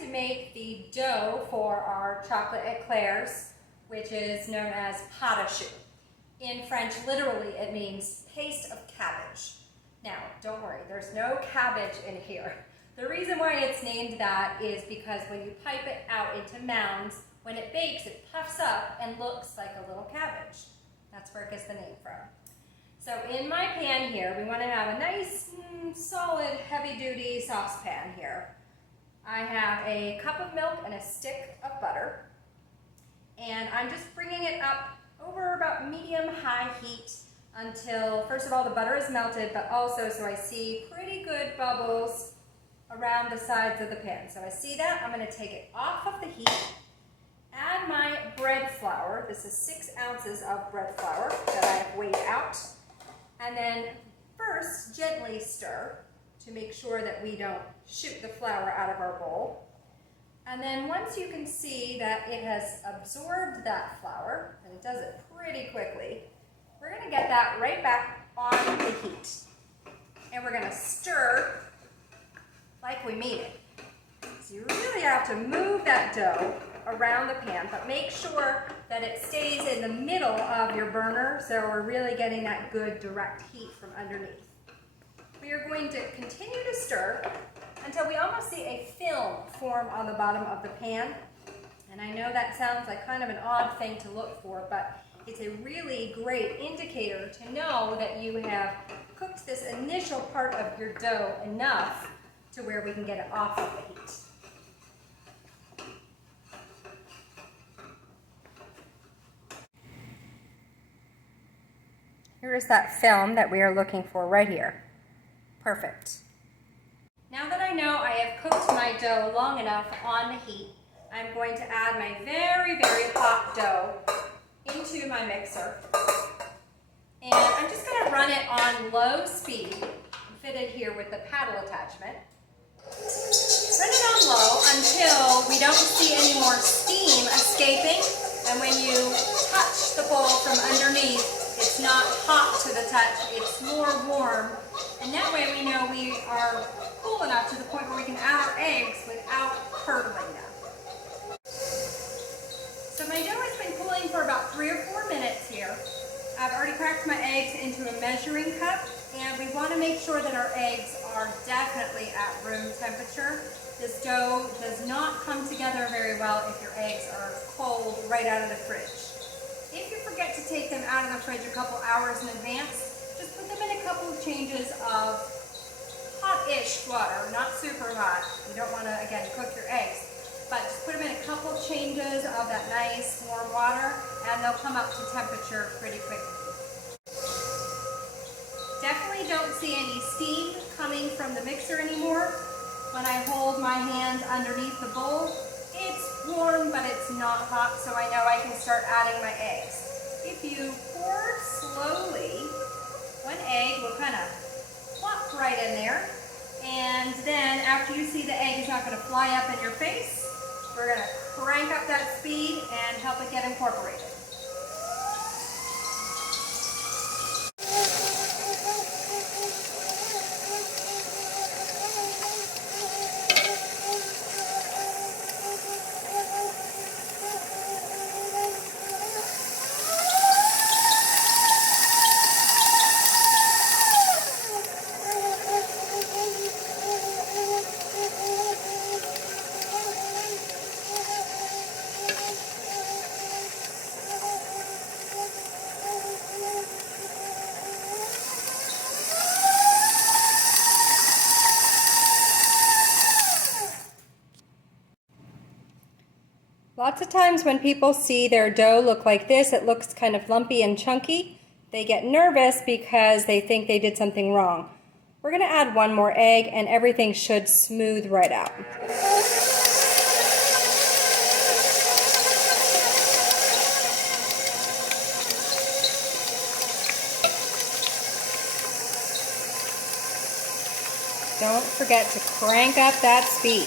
to make the dough for our chocolate eclairs, which is known as pâte à choux. In French, literally, it means paste of cabbage. Now, don't worry, there's no cabbage in here. The reason why it's named that is because when you pipe it out into mounds, when it bakes, it puffs up and looks like a little cabbage. That's where it gets the name from. So in my pan here, we want to have a nice, solid, heavy-duty saucepan here. I have a cup of milk and a stick of butter. And I'm just bringing it up over about medium-high heat until, first of all, the butter is melted, but also so I see pretty good bubbles around the sides of the pan. So I see that. I'm going to take it off of the heat, add my bread flour. This is 6 ounces of bread flour that I have weighed out. And then first, gently stir to make sure that we don't shoot the flour out of our bowl. And then once you can see that it has absorbed that flour, and it does it pretty quickly, we're going to get that right back on the heat. And we're going to stir like we mean it. So you really have to move that dough around the pan, but make sure that it stays in the middle of your burner so we're really getting that good direct heat from underneath. We are going to continue to stir until we almost see a film form on the bottom of the pan. And I know that sounds like kind of an odd thing to look for, but it's a really great indicator to know that you have cooked this initial part of your dough enough to where we can get it off of the heat. Here's that film that we are looking for right here. Perfect. Now that I know I have cooked my dough long enough on the heat, I'm going to add my very, very hot dough into my mixer. And I'm just going to run it on low speed, fitted here with the paddle attachment. Run it on low until we don't see any more steam escaping. And when you touch the bowl from underneath, it's not hot to the touch, it's more warm. And that way we know we are cool enough to the point where we can add our eggs without curdling them. So my dough has been cooling for about 3 or 4 minutes here. I've already cracked my eggs into a measuring cup, and we want to make sure that our eggs are definitely at room temperature. This dough does not come together very well if your eggs are cold right out of the fridge. If you forget to take them out of the fridge a couple hours in advance, just put them in a couple of changes of hot-ish water, not super hot. You don't want to, again, cook your eggs. But just put them in a couple of changes of that nice warm water, and they'll come up to temperature pretty quickly. Definitely don't see any steam coming from the mixer anymore. When I hold my hand underneath the bowl, it's warm, but it's not hot, so I know I can start adding my eggs. If you pour slowly, one egg will kind of plop right in there. And then after you see the egg is not going to fly up in your face, we're going to crank up that speed and help it get incorporated. Lots of times when people see their dough look like this, it looks kind of lumpy and chunky. They get nervous because they think they did something wrong. We're going to add one more egg and everything should smooth right out. Don't forget to crank up that speed.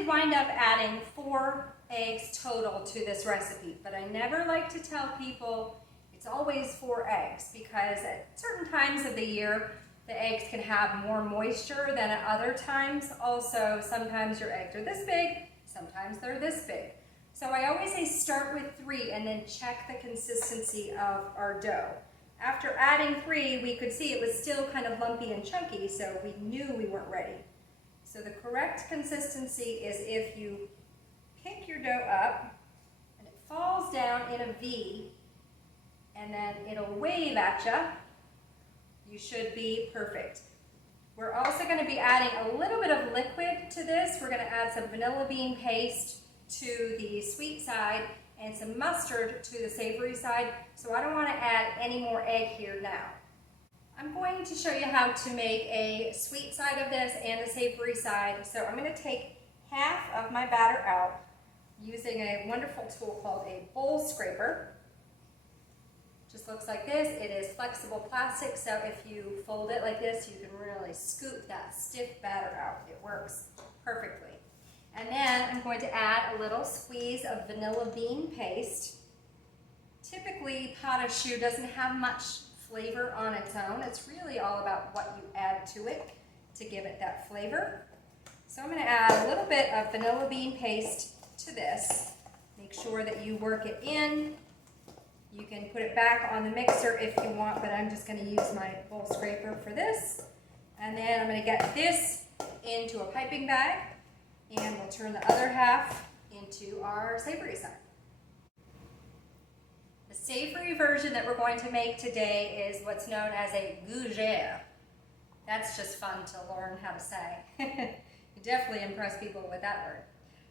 did wind up adding 4 eggs total to this recipe, but I never like to tell people it's always 4 eggs because at certain times of the year, the eggs can have more moisture than at other times. Also, sometimes your eggs are this big, sometimes they're this big. So I always say start with 3 and then check the consistency of our dough. After adding 3, we could see it was still kind of lumpy and chunky, so we knew we weren't ready. So the correct consistency is if you pick your dough up and it falls down in a V and then it'll wave at you, you should be perfect. We're also going to be adding a little bit of liquid to this. We're going to add some vanilla bean paste to the sweet side and some mustard to the savory side, so I don't want to add any more egg here now. I'm going to show you how to make a sweet side of this and a savory side. So I'm going to take half of my batter out using a wonderful tool called a bowl scraper. Just looks like this. It is flexible plastic, so if you fold it like this, you can really scoop that stiff batter out. It works perfectly. And then I'm going to add a little squeeze of vanilla bean paste. Typically, pâte à choux doesn't have much flavor on its own. It's really all about what you add to it to give it that flavor. So I'm going to add a little bit of vanilla bean paste to this. Make sure that you work it in. You can put it back on the mixer if you want, but I'm just going to use my bowl scraper for this. And then I'm going to get this into a piping bag, and we'll turn the other half into our savory side. The savory version that we're going to make today is what's known as a gougère. That's just fun to learn how to say. You definitely impress people with that word.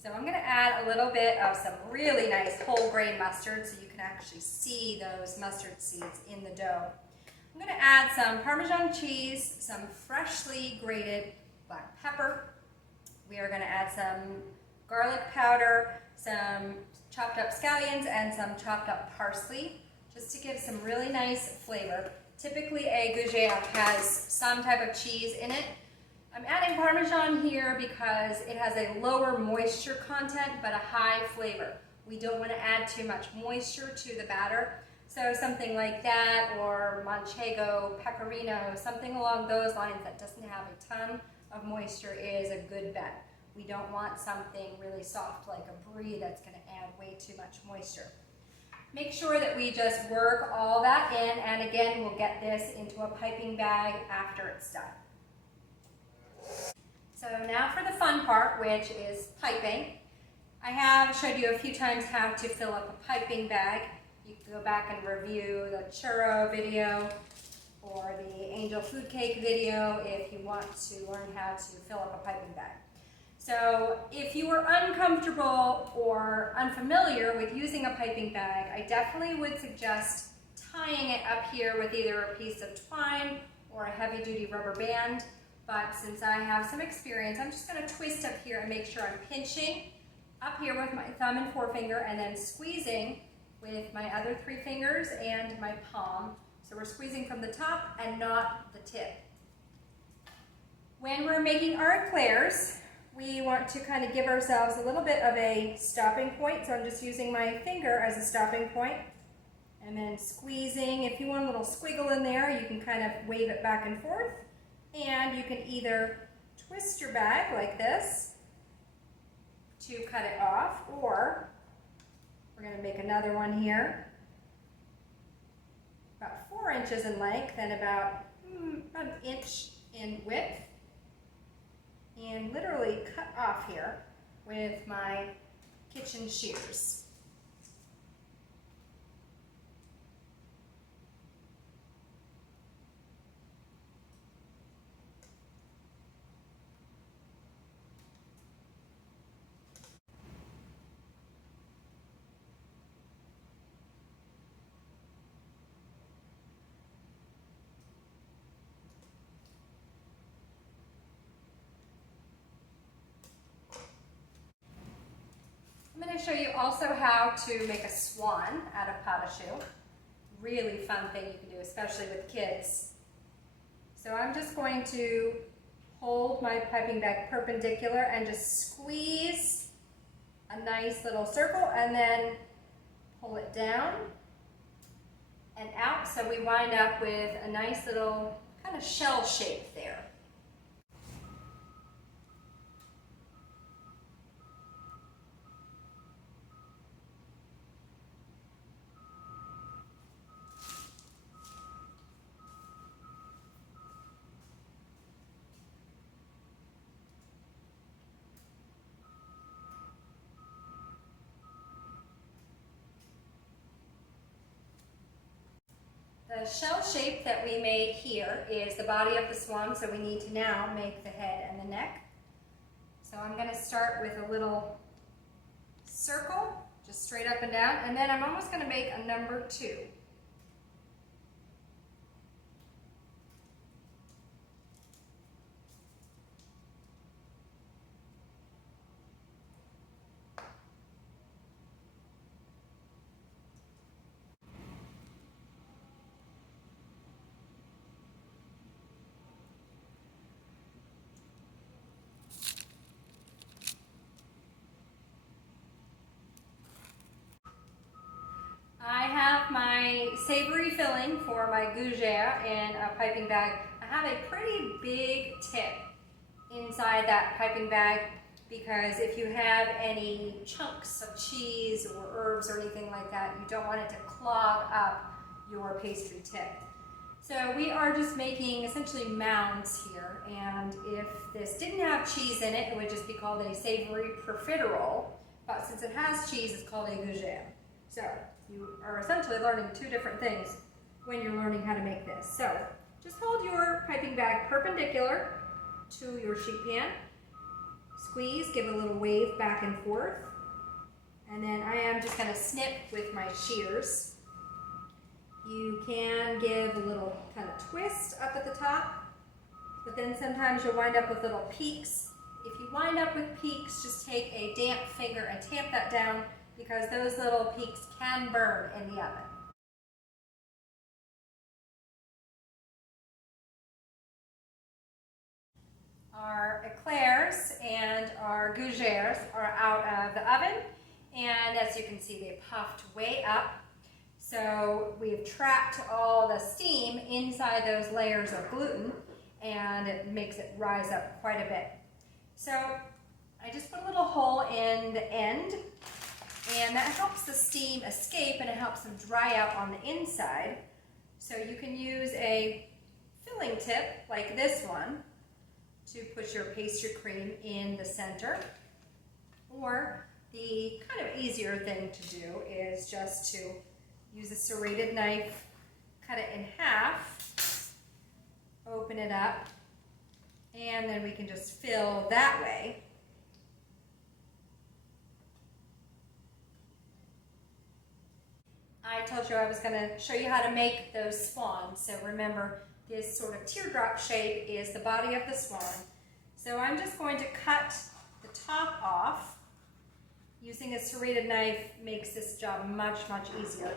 So I'm going to add a little bit of some really nice whole grain mustard so you can actually see those mustard seeds in the dough. I'm going to add some Parmesan cheese, some freshly grated black pepper. We are going to add some garlic powder, some chopped up scallions, and some chopped up parsley, just to give some really nice flavor. Typically a gougère has some type of cheese in it. I'm adding Parmesan here because it has a lower moisture content but a high flavor. We don't want to add too much moisture to the batter. So something like that, or Manchego, Pecorino, something along those lines that doesn't have a ton of moisture is a good bet. We don't want something really soft like a brie that's going to add way too much moisture. Make sure that we just work all that in, and again, we'll get this into a piping bag after it's done. So now for the fun part, which is piping. I have showed you a few times how to fill up a piping bag. You can go back and review the churro video or the angel food cake video if you want to learn how to fill up a piping bag. So if you are uncomfortable or unfamiliar with using a piping bag, I definitely would suggest tying it up here with either a piece of twine or a heavy-duty rubber band. But since I have some experience, I'm just going to twist up here and make sure I'm pinching up here with my thumb and forefinger and then squeezing with my other 3 fingers and my palm. So we're squeezing from the top and not the tip. When we're making our eclairs, we want to kind of give ourselves a little bit of a stopping point. So I'm just using my finger as a stopping point and then squeezing. If you want a little squiggle in there, you can kind of wave it back and forth. And you can either twist your bag like this to cut it off, or we're going to make another one here, about 4 inches in length and about an inch in width, and literally cut off here with my kitchen shears. I'm going to show you also how to make a swan out of pâte à choux. Really fun thing you can do, especially with kids. So I'm just going to hold my piping bag perpendicular and just squeeze a nice little circle and then pull it down and out, so we wind up with a nice little kind of shell shape there. The shell shape that we made here is the body of the swan, so we need to now make the head and the neck. So I'm going to start with a little circle, just straight up and down, and then I'm almost going to make a number 2. I have my savory filling for my gougere in a piping bag. I have a pretty big tip inside that piping bag because if you have any chunks of cheese or herbs or anything like that, you don't want it to clog up your pastry tip. So we are just making essentially mounds here, and if this didn't have cheese in it, it would just be called a savory profiterole, but since it has cheese, it's called a gougere. So you are essentially learning 2 different things when you're learning how to make this. So just hold your piping bag perpendicular to your sheet pan. Squeeze, give a little wave back and forth. And then I am just going to snip with my shears. You can give a little kind of twist up at the top, but then sometimes you'll wind up with little peaks. If you wind up with peaks, just take a damp finger and tamp that down, because those little peaks can burn in the oven. Our eclairs and our gougères are out of the oven, and as you can see, they puffed way up. So we've trapped all the steam inside those layers of gluten, and it makes it rise up quite a bit. So I just put a little hole in the end, and that helps the steam escape and it helps them dry out on the inside. So you can use a filling tip like this one to put your pastry cream in the center. Or the kind of easier thing to do is just to use a serrated knife, cut it in half, open it up, and then we can just fill that way. I told you I was going to show you how to make those swans. So remember, this sort of teardrop shape is the body of the swan. So I'm just going to cut the top off. Using a serrated knife makes this job much, much easier.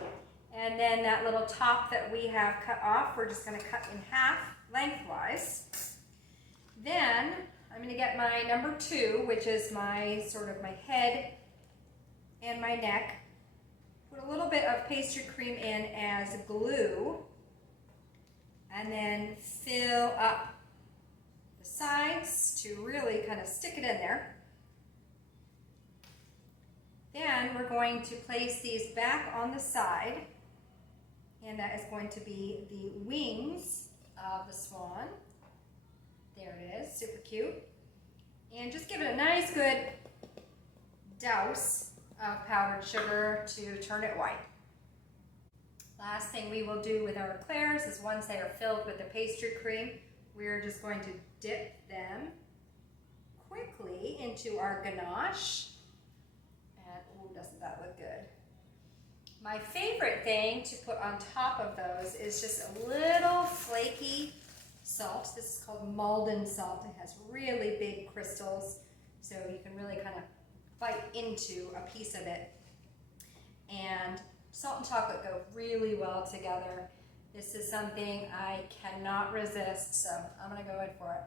And then that little top that we have cut off, we're just going to cut in half lengthwise. Then I'm going to get my number 2, which is my sort of my head and my neck. Put a little bit of pastry cream in as glue, and then fill up the sides to really kind of stick it in there. Then we're going to place these back on the side, and that is going to be the wings of the swan. There it is, super cute. And just give it a nice good douse of powdered sugar to turn it white. Last thing we will do with our eclairs is once they are filled with the pastry cream, we're just going to dip them quickly into our ganache. And ooh, doesn't that look good? My favorite thing to put on top of those is just a little flaky salt. This is called Malden salt. It has really big crystals, so you can really kind of bite into a piece of it. And salt and chocolate go really well together. This is something I cannot resist, so I'm going to go in for it.